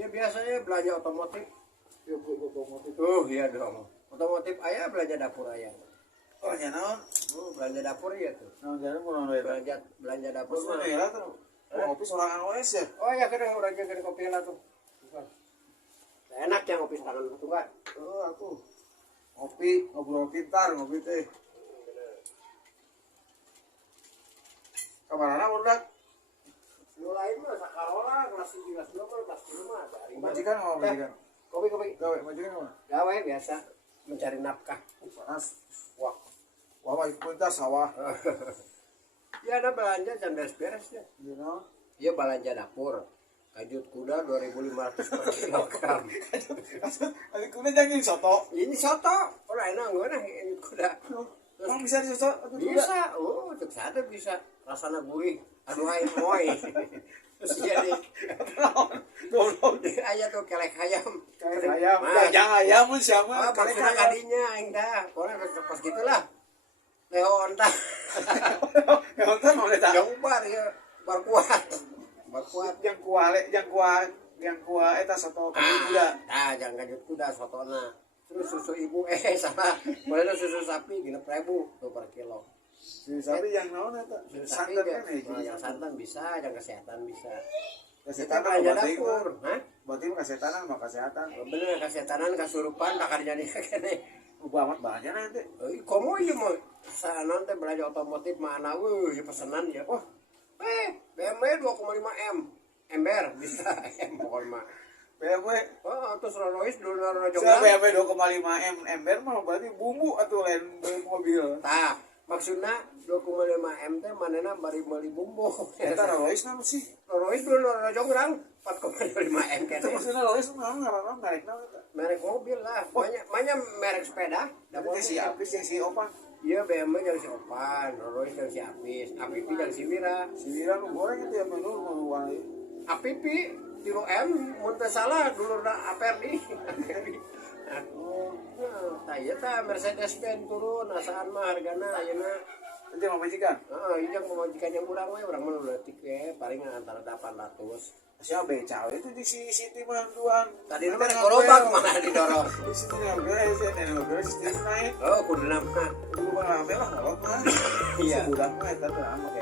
Ya biasanya belanja otomotif. Ya otomotif. Iya dong. Otomotif ayah belanja dapur ayah. Oh nya naon? Belanja dapur ya tuh. Naon jadi mun we. Belanja dapur Terus mah. daerah tuh. Kopi sorangan OS ya. Oh ya kadang orang jaga kopi lah tuh. Bukan. Enak ya ngopi tangan tuh kan. Oh aku ngopi ngobrol pintar ngopi teh. Kamarana udah. Yang lain mah sakarola kelas 3 kelas 2 mah kelas 3 mah dari. Majikan mau majikan. Kopi. Gawe majikan mana? Gawe biasa mencari nafkah. Panas. Wah. Wah ikut sawah. Ya ada belanja jam beres ya. You know. Iya belanja dapur. Kajut kuda 2.500 per kilogram. Ada kuda jangan soto. Ini soto. Orang enak gue nah ini kuda. Emang bisa soto? Bisa. Oh, untuk sada bisa. Rasanya gurih. Aduh air moy. Terus jadi. Goblok. Aja tuh kelek ayam. Kayak ayam. Jangan ayam mun siapa? Maksudnya kadinya aing dah. Pokoknya pas gitulah. Leon tah. Leon tah mau letak. Yang bar ya. Bar kuat. yang kuah eta soto kuda. Jangan kajut kuda sotona. Terus susu ibu salah. Boleh susu sapi 6.000 tuh per kilo. Susu sapi yang naon eta? Santan kan yang santan bisa, yang kesehatan bisa. Kesehatan aja dapur, hah? Berarti kesehatan mah kesehatan. Bener kesehatanan kasurupan bakal jadi kene. Ubah amat banyak nanti. Komo ieu mah sanan teh belanja otomotif mana weuh pesanan ya. Wah. BMW 2,5 M. Ember bisa M pokoknya. BMW. Oh, terus Rolls Royce dulu Rolls Royce. BMW 2,5 M ember mah berarti bumbu atuh lain mobil. Tah, maksudna 2,5 M teh manehna bari meuli bumbu. Eta Rolls Royce naon sih? Rolls Royce dulu Rolls Royce urang 4,5 M Eta kene. maksudna Rolls Royce naon ngaranna merek naon eta? Merek mobil lah, banyak merek sepeda. Tapi si Apis yang si Opan. Iya BMW yang si Opan, Rolls Royce yang si Apis, APP yang si Wira. Si Wira nu goreng itu ya menur mau wangi. APP 3 M, mun teu salah dulurna Aperdi. Oh, tah tah Mercedes Benz turun, asaan mah hargana ayeuna. Itu mah majikan. Heeh, ieu pemajikan yang urang we, urang mah leutik we, paling antara 800. Siapa becal itu di Siti Manduan. Tadi nu merek gerobak mah didorong. Di Siti Manduan Siti naik. Oh, kudu nama. Kudu mah mewah ngolot mah. Iya. Sebulan mah eta teh